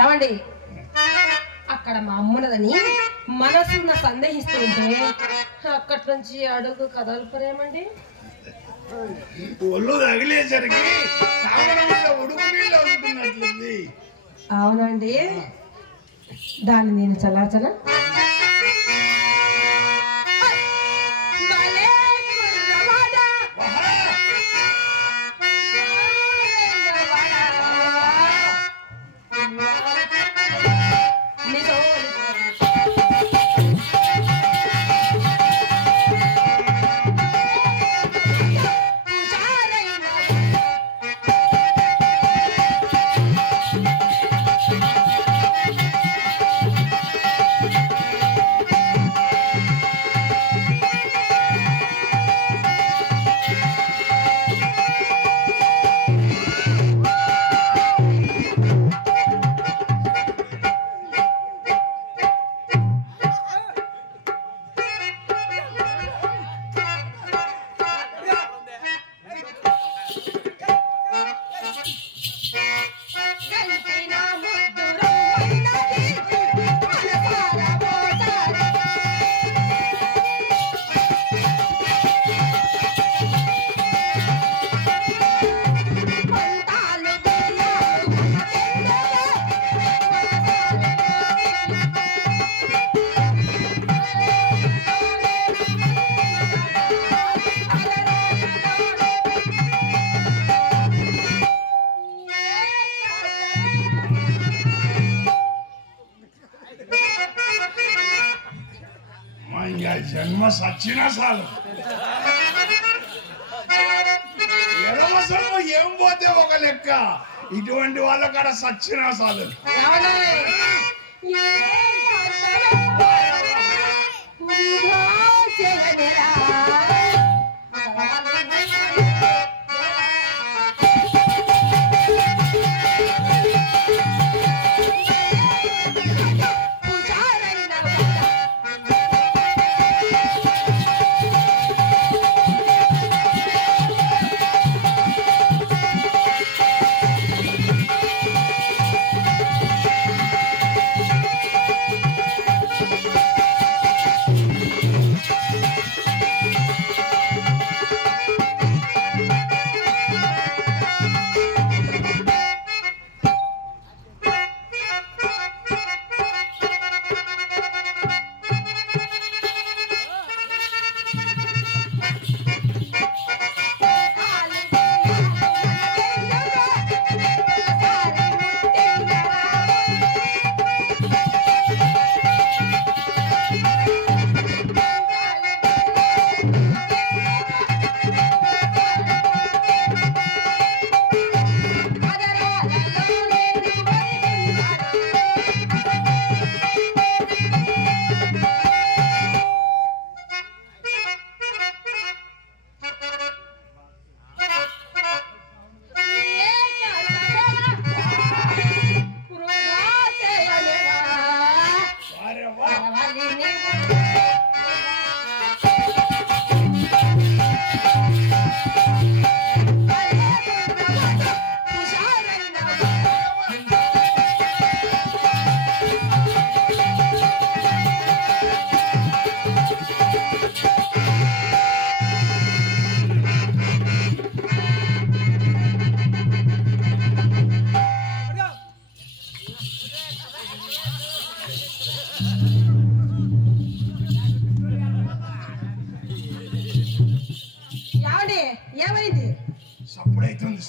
ఏమండి అక్కడ మా అమ్మున్నదని మనసున్న సందేహిస్తూ ఉంటే అక్కడి నుంచి అడుగు కదలపరేమండి. ఒళ్ళు తగిలేసరికి ఉడుకు నీళ్ళు అవుతున్నట్లుంది. అవునండి, దాన్ని నేను చల్లార్చనా? జన్మ సచ్చినా చాలు. ఎరవసము ఏం పోతే ఒక లెక్క, ఇటువంటి వాళ్ళ కాడ సచ్చినా చాలు.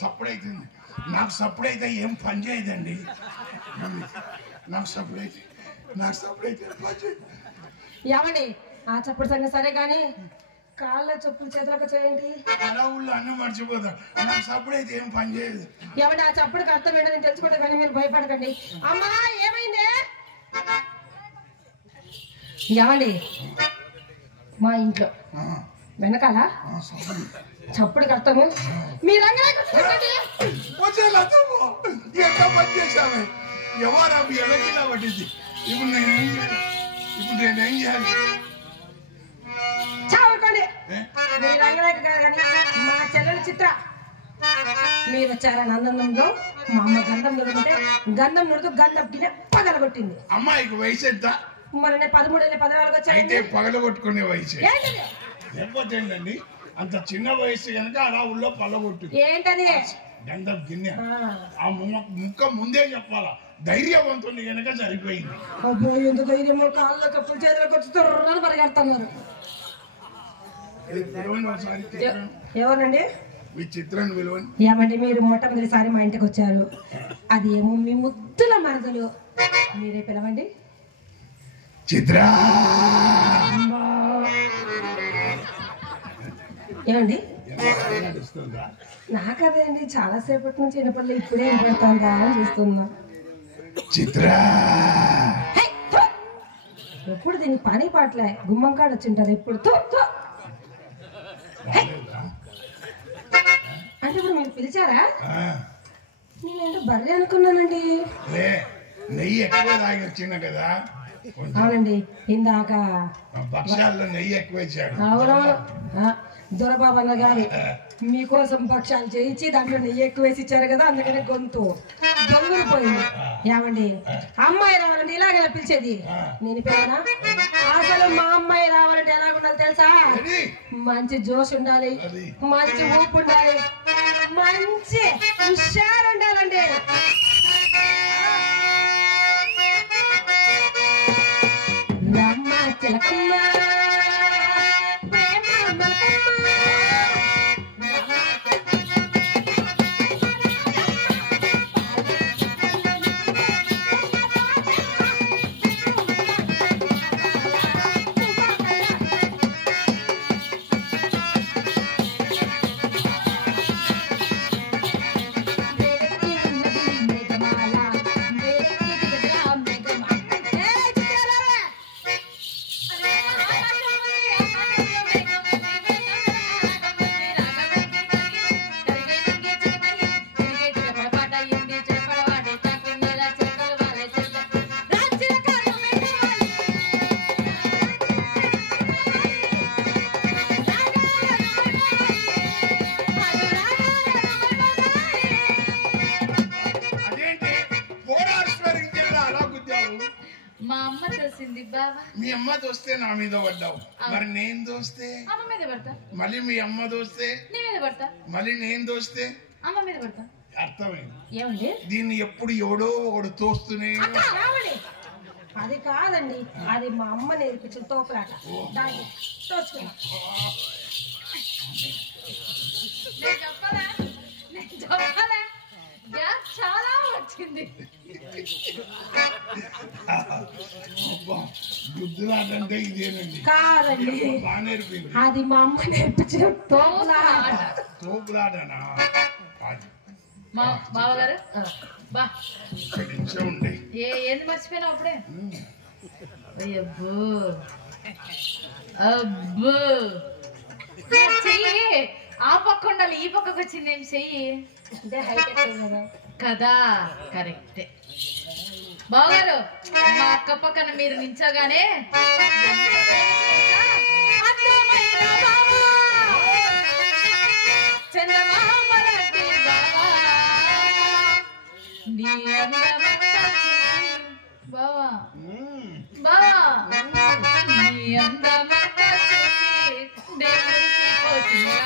సప్పుడైతుంది నాకు సప్పుడైతే ఏం పని చేయదండి. నాకు సప్పుడైతే పని చేయదు. ఏమండి ఆ చప్పుడు సంగతి సరే గాని కాళ్ళ చెప్పులు చేతులకు చేయండి. అలా ఊళ్ళో అన్నం మర్చిపోతా. నాకు సప్పుడైతే ఏం పని చేయదు. ఏమండి ఆ చప్పుడుకి అర్థం ఏంటో నేను తెలుసుకుంటా కానీ మీరు భయపడకండి. అమ్మా ఏమైంది? ఏమండి మా ఇంట్లో వెనకాల చప్పుడుకి అర్థము మీ రంగు ఎంత పని చేశామే ఎవరు అవి ఎలకిలా పట్టింది. ఇప్పుడు నేనేం చేయాలి? చావుకోండి. మీ రంగరేఖ కాదు కానీ మా చెల్లెలు చిత్ర మీరు వచ్చారని ఆనందంలో మా అమ్మ గంధం నుడుతుంటే గంధం నుడుతూ గంధం గిన్నె పగలగొట్టింది. అమ్మాయికి వయసు ఎంత? మరి నేను 13 ఏళ్ళ 14 అయితే వచ్చాను. పగలగొట్టుకునే వయసు. ఏంటది? లేకపోతే ఏంటండి అంత చిన్న వయసు కనుక అలా ఊళ్ళో పగలగొట్టింది. ఏంటది? గంధం గిన్నె. ఆ ముక్క ముందే చెప్పాలా, ధైర్యవంతుని కనుక సరిపోయింది. అబ్బో ఎంత ధైర్యమో, కాళ్ళ కప్పులు చేతులకు వచ్చి తుర్రని పరిగెడుతున్నారు. ఎవరండి? మీ చిత్రాన్ని విలువని. ఏమండి మీరు మొట్టమొదటిసారి మా ఇంటికి వచ్చారు, అది ఏమో మీ ముద్దుల మరదలు, మీరే పిలవండి. చిత్రా ఏమండి? నడుస్తుందా? నాకదే అండి, చాలా సేపటి నుంచి వినపడలే, ఇప్పుడే వినపడుతుందా అని చూస్తున్నా. చిత్రా ఎప్పుడు దీనికి పని పాటలే, గుమ్మం కాడ వచ్చింటారు ఎప్పుడు. అంటే ఇప్పుడు మీరు పిలిచారా? నేనేంటో బర్రె అనుకున్నానండి. నెయ్యి ఎక్కువ తాగి వచ్చిన కదా. అవునండి, ఇందాక భక్ష్యాల్లో నెయ్యి ఎక్కువ ఇచ్చాడు. అవునవును, దొరబాబన్న గారు మీకోసం భక్ష్యాలు చేయించి దాంట్లో నెయ్యి ఎక్కువ వేసి ఇచ్చారు కదా, అందుకని గొంతు దొంగలిపోయింది. ఏమండి అమ్మాయి రావాలంటే ఇలాగ పిలిచేది, నేను పేరునా? అసలు మా అమ్మాయి రావాలంటే ఎలా ఉండాలి తెలుసా? మంచి జోష్ ఉండాలి, మంచి ఊపు ఉండాలి, మంచి హుషారు ఉండాలండి. రమ్మ చిలకమ్మ ప్రేమ మలకమ్మ. మీ అమ్మ దోస్తే నా మీద పడ్డావు, మరి నేను దోస్తే అమ్మ మీద పడతా. మళ్ళీ మీ అమ్మ దోస్తే నీ మీద పడతా. మళ్ళీ నేను దోస్తే అమ్మ మీద పడతా. అర్థమైంది. ఏమండి దీన్ని ఎప్పుడు ఎవడో ఒకడు తోస్తూనే. అది కాదండి, అది మా అమ్మ నేర్పించిన తోపులాట. దాన్ని తోచుకున్నా. నేను చెప్పాలా? గ్యాస్ చాలా వచ్చింది. గుద్దులాటంటే ఇదేనండి. కాదండి, బాగా నేర్పింది. అది మా అమ్మ నేర్పించిన తోపులాట. తోపులాటనా? బావగారు బా ఉండే ఏంది మర్చిపోయినా అప్పుడే. అబ్బో అబ్బో చెయ్యి ఆ పక్క ఉండాలి, ఈ పక్కకు వచ్చింది ఏం చెయ్యి కదా. కరెక్టే బావగారు. మా అక్క పక్కన మీరు నించోగానే చందమామలాంటి బావా నీ అందమంతా చూసి బావా బావా నీ అందమంతా చూసి నేను మురిసిపోతున్నా.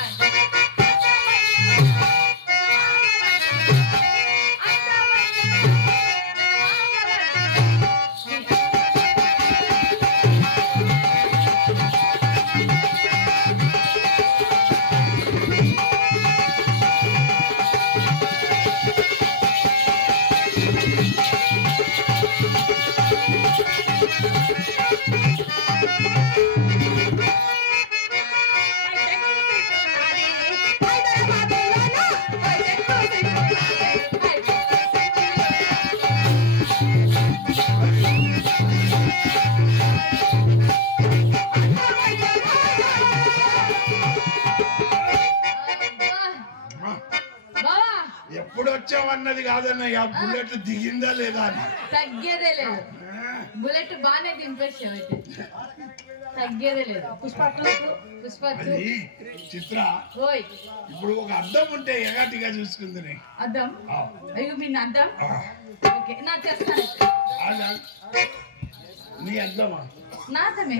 ఎప్పుడు వచ్చావన్నది కాదన్నయ్య, బుల్లెట్ దిగిందా లేదా అని. తగ్గేదే లేదు, బుల్లెట్ బాగానే దింపేసావు. తగ్గేదే లేదు. పుష్పచ్చు అది చిత్ర ఓయ్ ఇప్పుడు ఒక అద్దం ఉంటే ఎగాటిగా చూసుకుంది అద్దం. అయ్యో మీ అద్దం. ఓకే నా చేస్తాను. నీ అద్దమా? నా అద్దమే.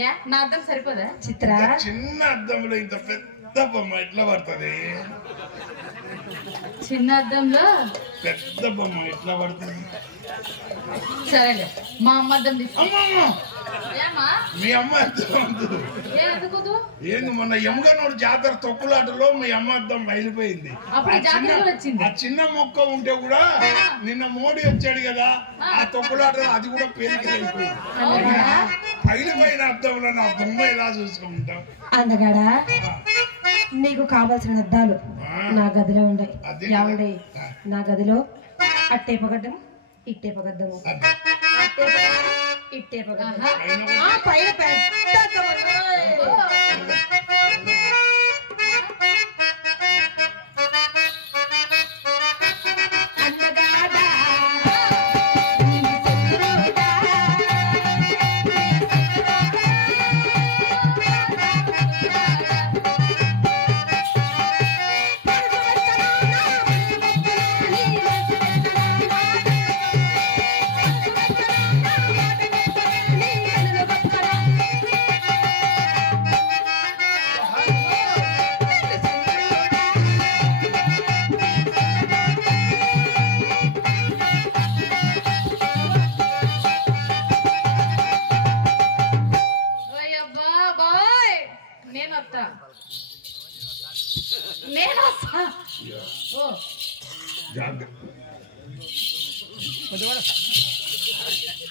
యా నా అద్దం సరిపోదా? చిత్ర చిన్న అద్దంలో ఇంత పెద్ద బొమ్మ ఎట్లా పడుతుంది? చిన్న అద్దంలో పెద్ద బొమ్మ ఎట్లా పడుతుంది? సరేలే మా అమ్మ అద్దం తీసుకో. అమ్మమ్మ ఏమా మీ అమ్మ అద్దం ఎందుకు? ఏంది మొన్న ఎముగనూరు జాతర తొక్కులాటలో మీ అమ్మ అద్దం బయలుపోయింది. అప్పుడు జాతర కూడా వచ్చింది. ఆ చిన్న మొక్క ఉంటే కూడా నిన్న మోడీ వచ్చాడు కదా ఆ తొక్కులాటలో అది కూడా పేరుకెళ్ళిపోయింది. పైన అద్దంలో నా బొమ్మ ఎలా చూసుకుంటాం? అందగాడా నీకు కావాల్సిన అద్దాలు నా గదిలో ఉన్నాయి. ఏమండి నా గదిలో అట్టే పగడ్డం ఇట్టే పగద్దము ఇట్టే పగద్దము పైన పెద్ద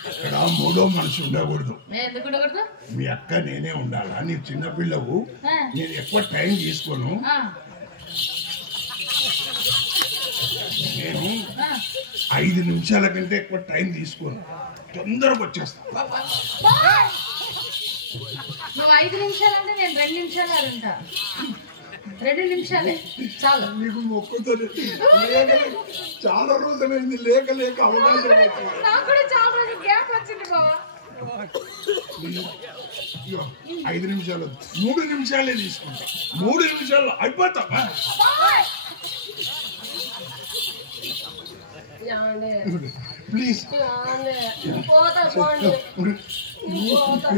ఇక్కడ మూడో మనిషి ఉండకూడదు. ఎందుకు ఉండకూడదు? మీ అక్క నేనే ఉండాలా? నీ చిన్నపిల్లవు, నేను ఎక్కువ టైం తీసుకోను. నేను 5 నిమిషాల కంటే ఎక్కువ టైం తీసుకోను, తొందరగా వచ్చేస్తా. నువ్వు 5 నిమిషాలంటే నేను 2 నిమిషాలు అడుంటా. 2 నిమిషాలే చాలు. నీకు మొక్కుతుంది. చాలా రోజులైంది లేక లేక అవకాశం. నాకు కూడా చాలా రోజులు గ్యాప్ వచ్చింది బావా. 5 నిమిషాలు 3 నిమిషాలే తీసుకుంటా. 3 నిమిషాల్లో అయిపోతావా? ప్లీజ్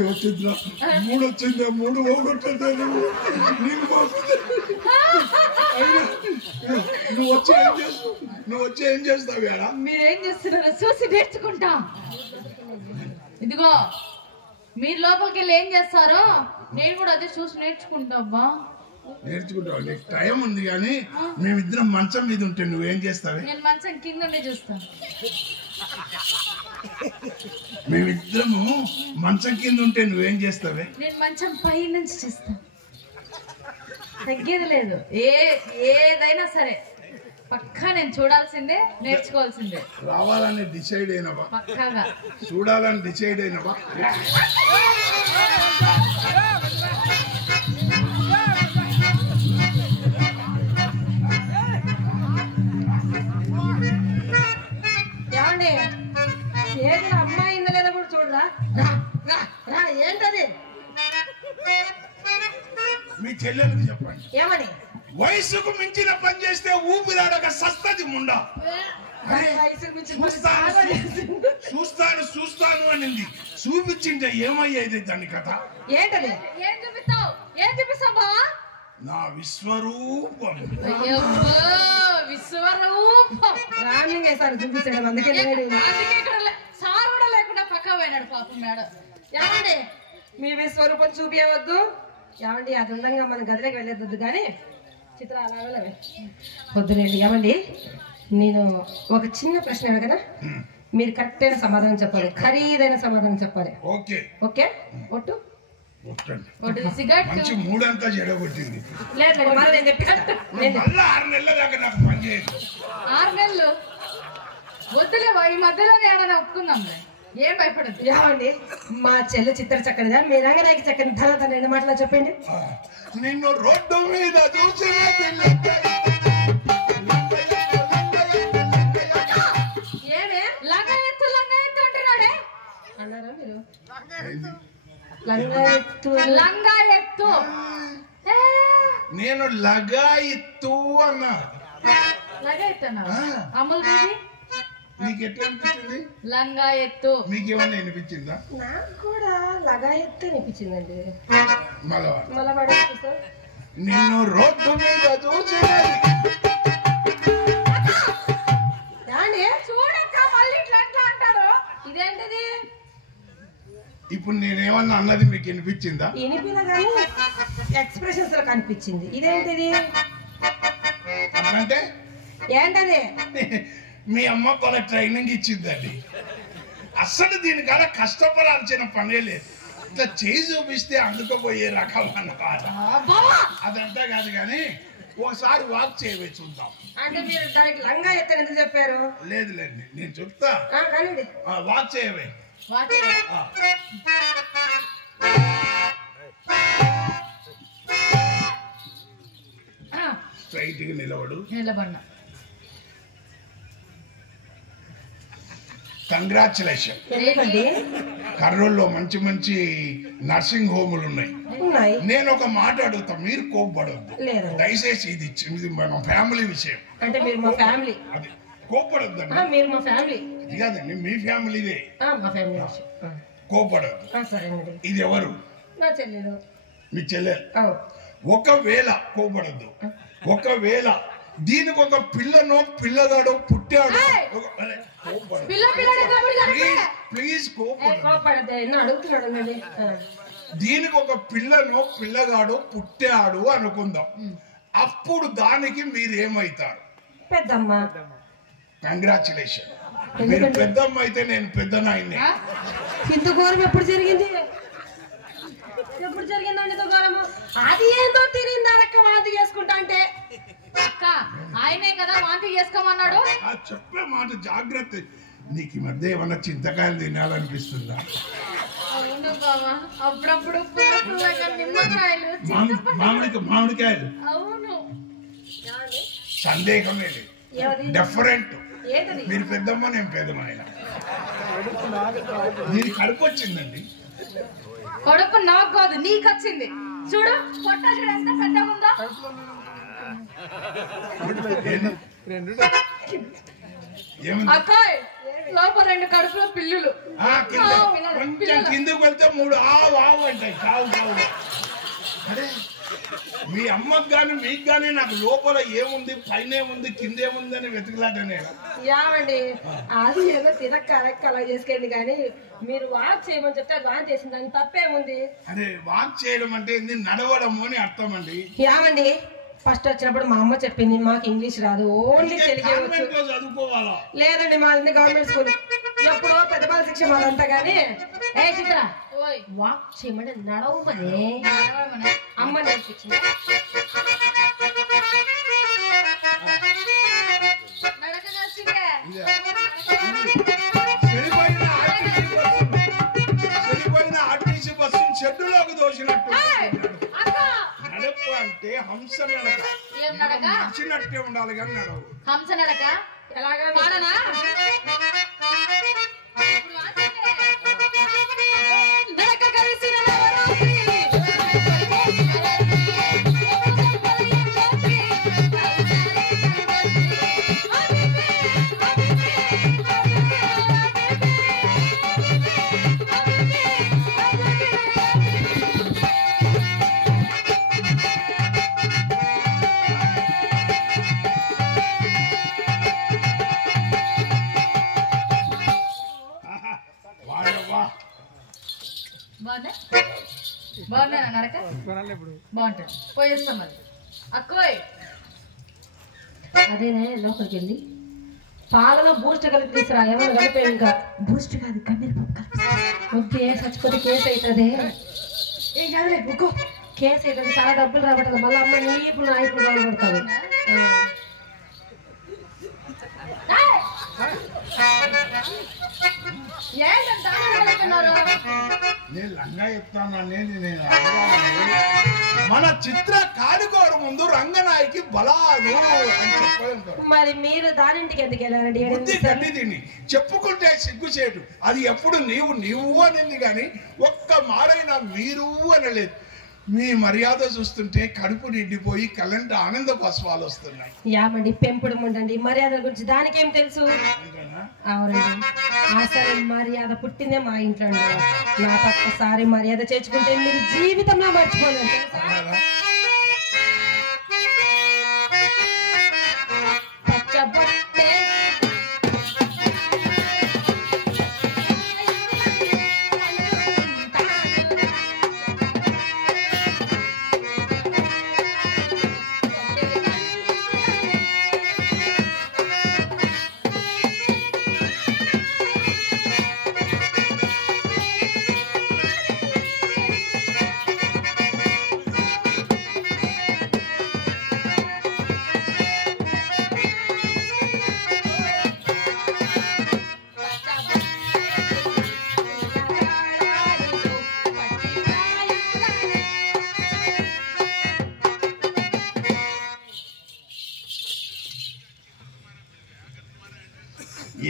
వచ్చిందా? 3 వచ్చిందా? 3 పోగొట్టా. నువ్వు వచ్చి ఏం చేస్తావు? మీరేం చేస్తున్నారో చూసి నేర్చుకుంటా. ఇదిగో మీరు లోపలికి వెళ్ళి ఏం చేస్తారో నేను కూడా అదే చూసి నేర్చుకుంటా. అబ్బా నేర్చుకుంటావు? నీకు టైం ఉంది కానీ మేమిద్దరం మంచం మీద ఉంటే నువ్వేం చేస్తావే? నేను మంచం కిందనే చూస్తాను. మేమిద్దరము మంచం కింద ఉంటే నువ్వేం చేస్తావే? నేను మంచం పై నుంచి చూస్తాను. తగ్గేది లేదు. ఏదైనా సరే పక్కా నేను చూడాల్సిందే, నేర్చుకోవాల్సిందే. రావాలని డిసైడ్ అయినవా? పక్కాగా చూడాలని డిసైడ్ అయినవా? ఏమండి ఏది అమ్మాయి ఇందో లేదో కూడా చూడరా. ఏంటది? మీ చెల్లెలకు చెప్పండి. ఏమని? వయసుకు మించిన పని చేస్తే ఊపిరాడక సస్తది ముండా. చూస్తాను అనింది. చూపించింటే ఏమయ్యేది దాని కథ? ఏంటది? ఏం చూపిస్తావు? ఏం చూపిస్తావు బావా? నా విశ్వరూపం. విశ్వరూపం రామింగ్ వేసారు చూపించడం. అందుకే సార్ కూడా లేకుండా పక్కా పోయినాడు పాపం మేడం. ఏమండి మీ విశ్వరూపం చూపించవద్దు. ఏమండి అది ఉండగా మన గదిలోకి వెళ్ళేద్దు కానీ చిత్ర అలా వద్దులేండి. ఏమండి నేను ఒక చిన్న ప్రశ్న అడగనా? మీరు కరెక్ట్ అయిన సమాధానం చెప్పాలి, ఖరీదైన సమాధానం చెప్పాలి. ఓకే ఓకే ఒట్టు మంచి మూడంతా చెడగొట్టింది. లేదు మరి నేను చెప్పినట్టు 6 నెలల దాకా నాకు పని చేయదు. 6 నెలలు వద్దులేవా? ఈ మధ్యలోనే ఏమైనా ఒప్పుకుందాం. ఏం భయపడదు. ఏమండి మా చెల్లి చిత్ర చక్కనిదా, మీ రంగనాయకి చక్కని ధన ఎన్ని మాటలు చెప్పండి. నిన్ను రోడ్డు మీద చూసిన ఏమే లంగ ఎత్తు అంటున్నాడే అన్నారా మీరు? లంగా ఎత్తు లంగా ఎత్తు. నేను లగా ఎత్తు అన్నా. లంగా ఎత్తనా? అమూల్ బేబీ నీకు ఎట్లా అనిపించింది? లంగా ఎత్తు. మీకేమన్నా అనిపించిందా? నాకు కూడా లగా ఎత్తు అనిపించిందండి. మళ్ళా పడేస్తా నిన్ను రోడ్డు మీద చూసేది. చూడక్క మళ్ళీ ఇట్లా ఎట్లా అంటారు? ఇదేంటిది? ఇప్పుడు నేనేమన్నా అన్నది మీకు వినిపించిందా? వినిపిన కానీ ఎక్స్ప్రెషన్స్ లో కనిపించింది. ఇదేంటిది? అంటే ఏంటది? మీ అమ్మ వాళ్ళ ట్రైనింగ్ ఇచ్చిందండి. అస్సలు దీనికాడ కష్టపడాల్సిన పనే లేదు. ఇట్లా చేయి చూపిస్తే అందుకోపోయే రకం అన్నమాట. అదంతా కాదు కానీ ఒకసారి వాక్ చేయవచ్చు చూద్దాం. అంటే మీరు దానికి లంగా ఎత్తని ఎందుకు చెప్పారు? లేదు నేను చెప్తా. వాక్ చేయవే. స్ట్రైట్ గా నిలబడ్డా. కంగ్రాచులేషన్. కర్నూలులో మంచి మంచి నర్సింగ్ హోములు ఉన్నాయి. నేను ఒక మాట అడుగుతా, మీరు కోప్పడొద్దు దయచేసి. ఇది మన ఫ్యామిలీ విషయం. అంటే మీరు మా ఫ్యామిలీ. అది కోప్పడొద్దు. మీరు మా ఫ్యామిలీ కాదండి, మీ ఫ్యామిలీదే. కోప్పడొద్దు. ఇది ఎవరు? నా చెల్లెలు. మీ చెల్లెలు. ఒకవేళ కోప్పడొద్దు. ఒకవేళ దీనికి ఒక పిల్లనో పిల్లగాడో పుట్టాడు, ప్లీజ్ అడుగుతున్నాడు. దీనికి ఒక పిల్లనో పిల్లగాడో పుట్టాడు అనుకుందాం. అప్పుడు దానికి మీరు ఏమైతారు? పెద్దమ్మ. కంగ్రాచులేషన్. మీరు పెద్దమ్మ అయితే నేను పెద్ద నాయన్ని. హిందూ ఘోరం ఎప్పుడు జరిగింది? ఎప్పుడు జరిగిందండి ఘోరము? అది ఏందో తిరిగింది అరక్క వాంతి చేసుకుంటా అంటే. అక్క ఆయనే కదా వాంతి చేసుకోమన్నాడు. చెప్పే మాట జాగ్రత్త. నీకు ఈ మధ్య ఏమన్నా చింతకాయలు తినాలనిపిస్తుందా? అవును బావా, అప్పుడప్పుడు నిమ్మకాయలు, మామిడికాయలు. అవును. సందేహం లేదు. డిఫరెంట్. మీరు పెద్దమ్మ, నేను పెద్దమ్మ. ఆయన దీనికి కడుపు వచ్చిందండి. కడుపు నాకు కాదు, నీకు వచ్చింది. చూడు పొట్ట, చూడు ఎంత పెద్దగా ఉందో. అక్కాయ్ లోపల 2 కడుపులో పిల్లులు. కొంచెం కిందకు వెళ్తే 3 ఆవు అంటాయి. కావు. అరే మీ అమ్మకు గాని మీకు గాని నాకు లోపల ఏముంది, పైన ఏముంది, కింద ఏముంది అని వెతుకులాటనే. యావండి అది ఏదో తినక్క అలా చేసుకెళ్ళి కానీ మీరు వాక్ చేయమని చెప్తే అది వాక్ చేసింది, దానికి తప్పేముంది? అదే వాక్ చేయడం అంటే నడవడము అని అర్థం అండి. యావండి ఫస్ట్ వచ్చినప్పుడు మా అమ్మ చెప్పింది మాకు ఇంగ్లీష్ రాదు, ఓన్లీ తెలుగే వచ్చు. చదువుకోవాలా? లేదండి మాది గవర్నమెంట్ స్కూల్. ఎప్పుడో పెద్ద బాల శిక్ష మాదంతా గానీ ఏ చిత్ర వాక్ చేయమంటే నడవమని అమ్మ నేర్పించింది. ఆర్టీసీ బస్సు షెడ్డులోకి దోసినట్టు నడపు అంటే హంస నడక. నడిచినట్టే ఉండాలి కానీ నడవు. హంస నడక ఎలాగా? నడక కలిసిన బాగున్నా నడక బాగుంటుంది. పోయేస్తాం మరి. అక్కోయ్ అదేనే లోపలికి వెళ్ళి పాలలో బూస్ట్ కలిపి తీసురా. ఏమైనా కలిపే ఇంకా బూస్ట్ కాదు కన్నీరు ఓకే. చచ్చిపోతే కేసు అవుతుంది. ఏం కాదులే బుక్కో, కేసు అవుతుంది. చాలా డబ్బులు రాబట్టాలి. మళ్ళీ అమ్మ నీ ఇప్పుడు నా ఇప్పుడు బాగుపడతాడు. ఏంటంటున్నారు? నేను లంగా చెప్తాను అనేది నేను మన చిత్ర కాడుకోరు ముందు రంగనాయకి బలాదు అని చెప్పారు. మరి మీరు దానింటికి ఎందుకు వెళ్ళారండి? బుద్ధి గడ్డి తిని చెప్పుకుంటే సిగ్గుచేటు. అది ఎప్పుడు నీవు అనింది కానీ ఒక్క మారైనా మీరు అనలేదు. మీ మర్యాద చూస్తుంటే కడుపు నిండిపోయి కళ్ళంట ఆనంద పస్వాలు వస్తున్నాయి. యామండి పెంపుడు ఉండండి, మర్యాద గురించి దానికేం తెలుసు? అవునండి, అసలు మర్యాద పుట్టిందే మా ఇంట్లో అండి. నా ఒక్కసారి మర్యాద చేర్చుకుంటే మీరు జీవితంలో మర్చిపోలేదు. పచ్చబొట్టే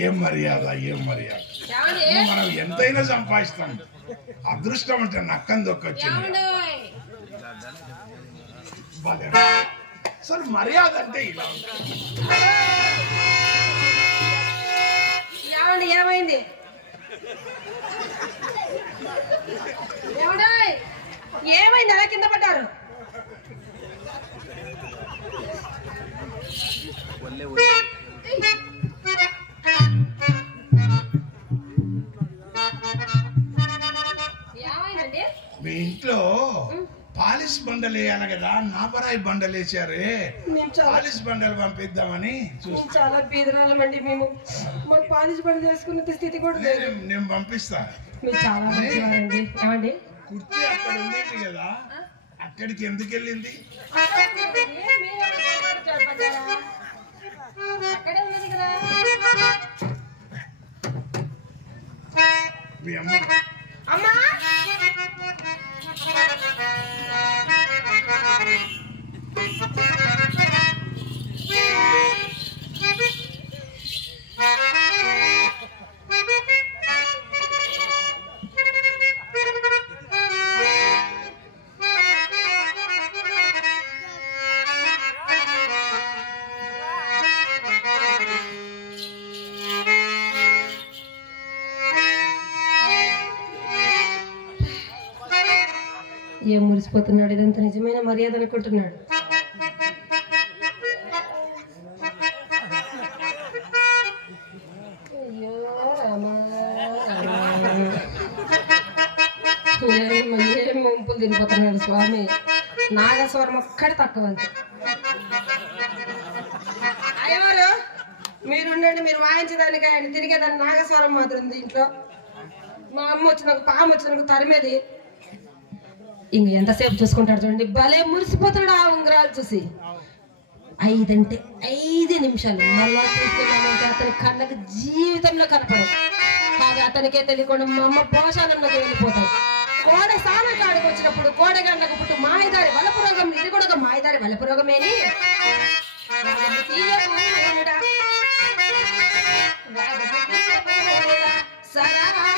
ఏం మర్యాద మనం ఎంతైనా సంపాదిస్తాం. అదృష్టం అంటే నక్కని దొక్కొచ్చింది. అసలు మర్యాద అంటే ఇలా ఏమైంది? ఏమైంది అలా కింద పడ్డారు? మీ ఇంట్లో పాలిష్ బండలు వేయాలి కదా, నాపరాయి బండలు వేసారే, పాలిష్ బండలు పంపిద్దామని చాలా బీదరాలమండి మేము. మాకు పాలిష్ బండ చేసుకునే స్థితి కూడా లేదు. నేను పంపిస్తా. మీరు చాలా మంచివారండి. ఏమండి కుర్చీ అక్కడ ఉండేది కదా, అక్కడికి ఎందుకు వెళ్ళింది? మీ అమ్మ అమ్మా ఏం మురిసిపోతున్నాడు? ఇదంతా నిజమైన మర్యాద అనుకుంటున్నాడు. అయ్యో ఏం ముంపులు తినిపోతున్నాడు స్వామి. నాగస్వరం ఒక్కడే తక్కువ. అయ్యవారు మీరుండండి, మీరు వాయించదానికి ఆయన తిరిగేదాన్ని నాగస్వరం మాత్రం ఉంది ఇంట్లో. మా అమ్మ వచ్చినాక పాము వచ్చినాక తరిమేది. ఇంక ఎంతసేపు చూసుకుంటాడు చూడండి, భలే మురిసిపోతాడు ఆ ఉంగరాలు చూసి. 5 అంటే 5 నిమిషాలు మళ్ళా చూసుకున్నామంటే అతని కళ్ళకి జీవితంలో కనపడదు. కాగా అతనికే తెలియకుండా మా అమ్మ పోషాలంలోకి వెళ్ళిపోతాడు. కోడ సాన కాడికి వచ్చినప్పుడు కోడగండ్లకు పుట్టు మాయదారి వలపు రోగం, ఇది కూడా మాయదారి వలపు రోగమేని సరాడుగా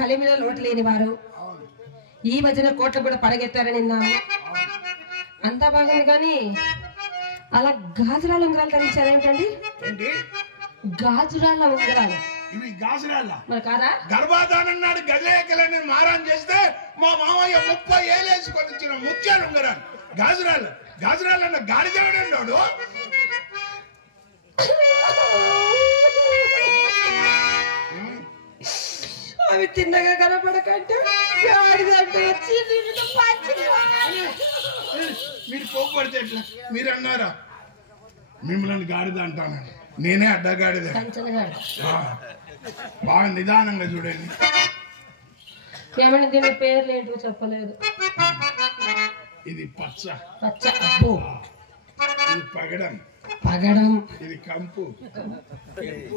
కలిమిలో లోటు లేని వారు. ఈ మధ్యన కోట్లు కూడా పడగెత్తారని విన్నాము. అంతా బాగుంది కానీ అలా గాజురాల ఉంగరాలు ధరించారేమిటండి? గాజురాల ఉంగరాలు ఇవి గాజురాళ్ళ మరి కాదా? గర్భాధానం నాడు గజలేకలని మారాన్ చేస్తే మా మామయ్య 30 ఏళ్ళు వేసుకొని ఇచ్చిన ముత్యాలు ఉంగరాలు గాజురాళ్ళు. గాజురాళ్ళు అన్న గాడిదన్నాడు. అవి తిన్నగా కనపడకంటే మీరు కోపడితే ఎట్లా? మీరు అన్నారా మిమ్మల్ని గాడిద అంటాను? నేనే అడ్డగాడిద. బాగా నిదానంగా చూడండి. ఏమని దీని పేర్లు ఏంటో చెప్పలేదు. ఇది పచ్చ. పచ్చ. అబ్బో. ఇది పగడం. పగడం. ఇది కంపు.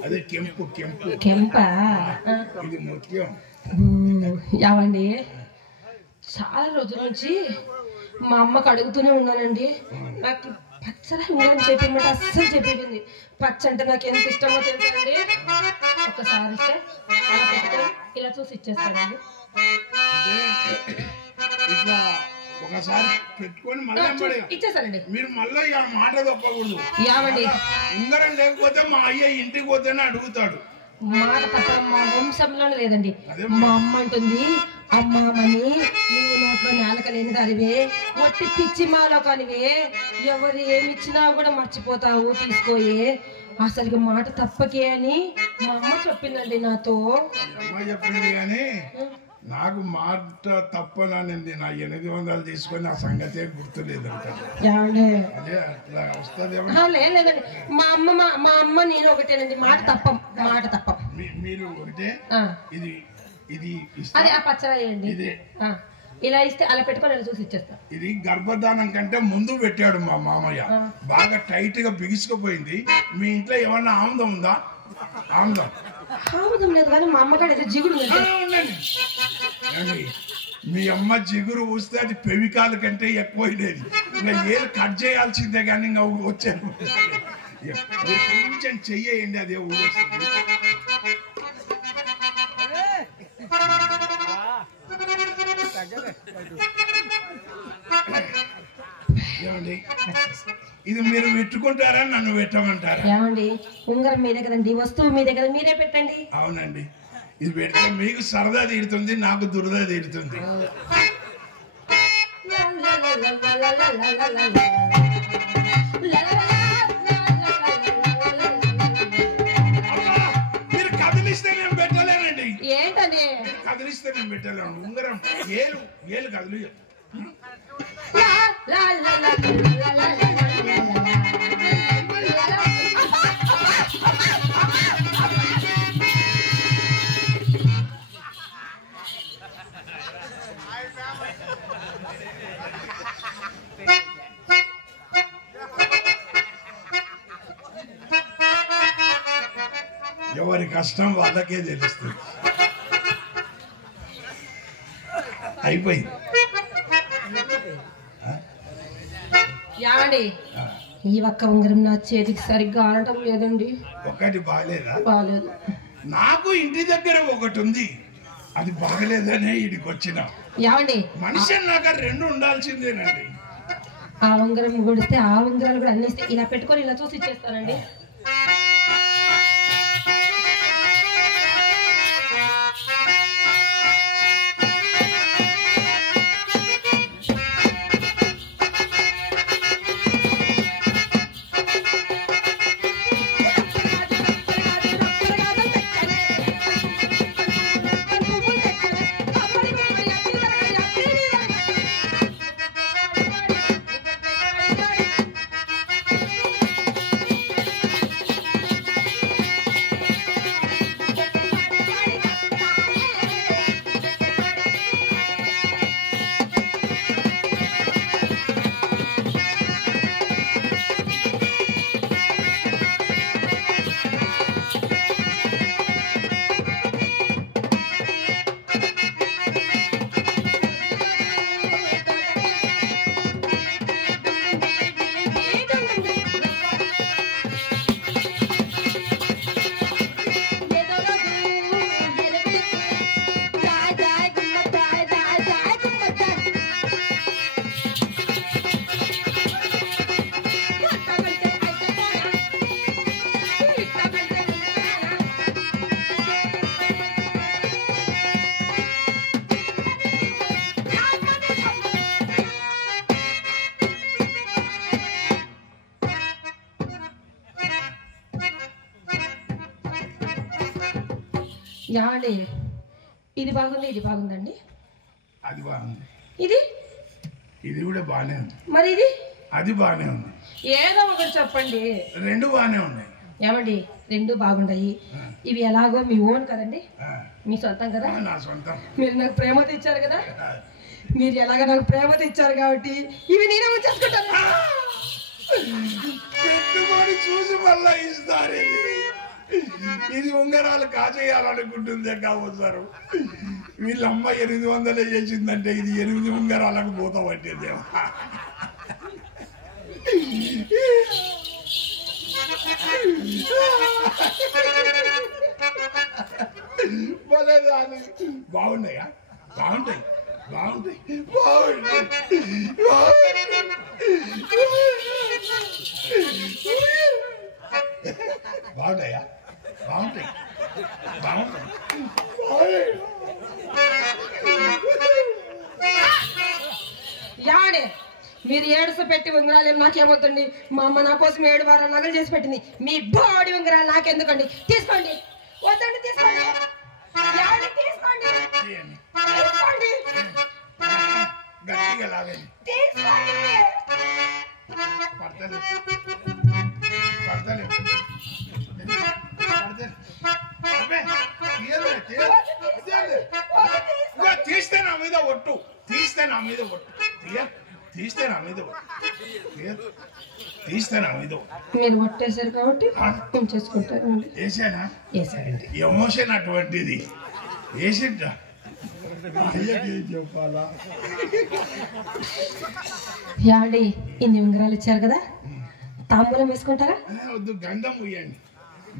అదే కెంపు. కెంప. ఇది ముత్యం. యావండి చాలా రోజుల నుంచి మా అమ్మకు అడుగుతూనే ఉన్నానండి. నాకు పచ్చరా ఉందని చెప్పిమంటే అస్సలు చెప్పేది. పచ్చ అంటే నాకు ఎంత ఇష్టమో తెలుసండి. ఒక్కసారి ఇస్తే అలా పెట్టుకొని ఇలా చూసి ఇచ్చేస్తానండి. ఇట్లా ఒకసారి పెట్టుకొని మళ్ళీ ఇచ్చేస్తానండి. మీరు మళ్ళీ ఆ మాట తప్పకూడదు. యావండి ఉంగరం లేకపోతే మా అయ్య ఇంటికి పోతేనే అడుగుతాడు. మాట పట్టడం మా వంశంలోనే లేదండి. మా అమ్మ అంటుంది, అమ్మామని నువ్వు నోట్లో నేలక లేని దానివే, ఒట్టి పిచ్చి మాలో కానివే, ఎవరు ఏమిచ్చినా కూడా మర్చిపోతావు తీసుకోయే, అసలు మాట తప్పకే అని మా అమ్మ చెప్పిందండి నాతో. అమ్మ చెప్పింది కానీ నాకు మాట తప్పనండి. నా 800 తీసుకొని ఆ సంగతే గుర్తులేదంట. అదే అట్లా వస్తుందేమో. లేదండి మా అమ్మ నేను ఒకటేనండి. మాట తప్పం. మీరు ఒకటే. ఇది ఇది అదే ఆ పచ్చడి ఇదే ఇలా ఇస్తే అలా పెట్టుకొని అలా చూసి ఇచ్చేస్తా. ఇది గర్భధానం కంటే ముందు పెట్టాడు మా మామయ్య. బాగా టైట్ గా బిగుసుకుపోయింది. మీ ఇంట్లో ఏమన్నా ఆముదం ఉందా? ఆముదం లేదు కానీ మా అమ్మగారు ఏదో జిగురు ఉండండి. మీ అమ్మ జిగురు ఊస్తే అది పెవికాల కంటే ఎక్కువైనది. ఇంకా ఏళ్ళు కట్ చేయాల్సిందే కానీ ఇంకా వచ్చాను. కొంచెం చెయ్యండి, అదే ఊడేస్తుంది. ఏమండి ఇది మీరు పెట్టుకుంటారా నన్ను పెట్టమంటారా? ఏమండి ఉంగరం మీదే కదండి, వస్తువు మీదే కదా, మీరే పెట్టండి. అవునండి, ఇది పెడితే మీకు సరదా తీరుతుంది, నాకు దురద తీరుతుంది. మీరు కదిలిస్తే నేను పెట్టలేనండి. ఏంటండి కదిలిస్తే నేను పెట్టలేను. ఉంగరం ఏలు కదిలి. ఎవరి కష్టం వాళ్ళకే తెలుస్తుంది. అయిపోయింది. ఏమండి ఈ ఒక్క ఉంగరం నా చేతికి సరిగ్గా ఆడటం లేదండి. ఒకటి బాగలేదా? బాగలేదు. నాకు ఇంటి దగ్గర ఒకటి ఉంది, అది బాగలేదనే ఇడికి వచ్చిన. ఏమండి మనిషి నాకు 2 ఉండాల్సిందేనండి. ఆ ఉంగరం కొడిస్తే ఆ ఉంగరాలు కూడా అన్నిస్తే ఇలా పెట్టుకొని ఇలా చూసి ఇచ్చేస్తానండి. యాడి ఇది బాగుంది, ఇది బాగుందండి. అది బాగుంది. ఇది ఇది కూడా బాగానే ఉంది. మరి ఇది అది బాగానే ఉంది. ఏదో ఒకటి చెప్పండి. రెండు బాగానే ఉన్నాయి. ఏమండి రెండు బాగుంటాయి. ఇవి ఎలాగో మీ ఓన్ కదండి, మీ సొంతం కదా. నా సొంతం. మీరు నాకు ప్రేమతో ఇచ్చారు కదా, మీరు ఎలాగ నాకు ప్రేమతో ఇచ్చారు కాబట్టి ఇవి నేనే ఉంచేసుకుంటాను. పెట్టుబడి చూసి మళ్ళా ఇస్తారు. ఇది ఉంగరాలు కాజేయాలనుకుంటుందే కావచ్చారు. వీళ్ళమ్మ 800 చేసిందంటే ఇది 8 ఉంగరాలకు పూత పట్టేదేమో. బాగున్నాయా? బాగుంటాయి, బాగుంటాయి, బాగుంటాయా? బాగుంటాయి, బాగుంటాయి. యాడే మీరు ఏడుసు పెట్టి ఉంగరాలు నాకేమవుతుంది? మా అమ్మ నా కోసం 7 వారాలు నగలు చేసి పెట్టింది. మీ బాడీ ఉంగరాలు నాకెందుకండి? తీసుకోండి. వద్దండి, తీసుకోండి. యాడే తీసుకోండి, తీసుకోండి, గట్టిగా లాగండి. తీసుకోండి. పడతలేదు, పడతలేదు, తీస్తే నా మీద ఒట్టు, తీస్తే నా మీద ఒట్టు, తీస్తే నా మీద ఒట్టు, తీస్తే నా మీద ఒట్టు. మీరు ఒట్టేశారు కాబట్టి నేను చేసుకుంటాను. వేసానా? వేసారండి. ఎమోషన్ అటువంటిది. వేసింటా చెప్పాలా? యాడి ఇన్ని ఉంగరాలు ఇచ్చారు కదా, తాంబూలం వేసుకుంటారా? వద్దు, గంధం ఉయ్యండి.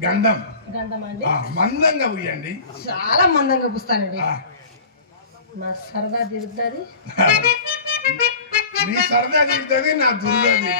గంధం గంధమా అండి? మందంగా ఉయ్యండి. చాలా మందంగా పుస్తానండి. నా సరదా తిరుగుతుంది. నీ సరదా తిరుగుతుంది, నా దురదా తిరుగుతుంది.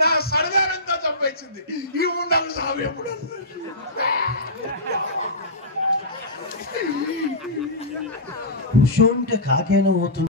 నా సరదానంతా చంపేసింది. ఈ ఉండకు సాగు ఎప్పుడు ఉంటే కాకేనా పోతుంది.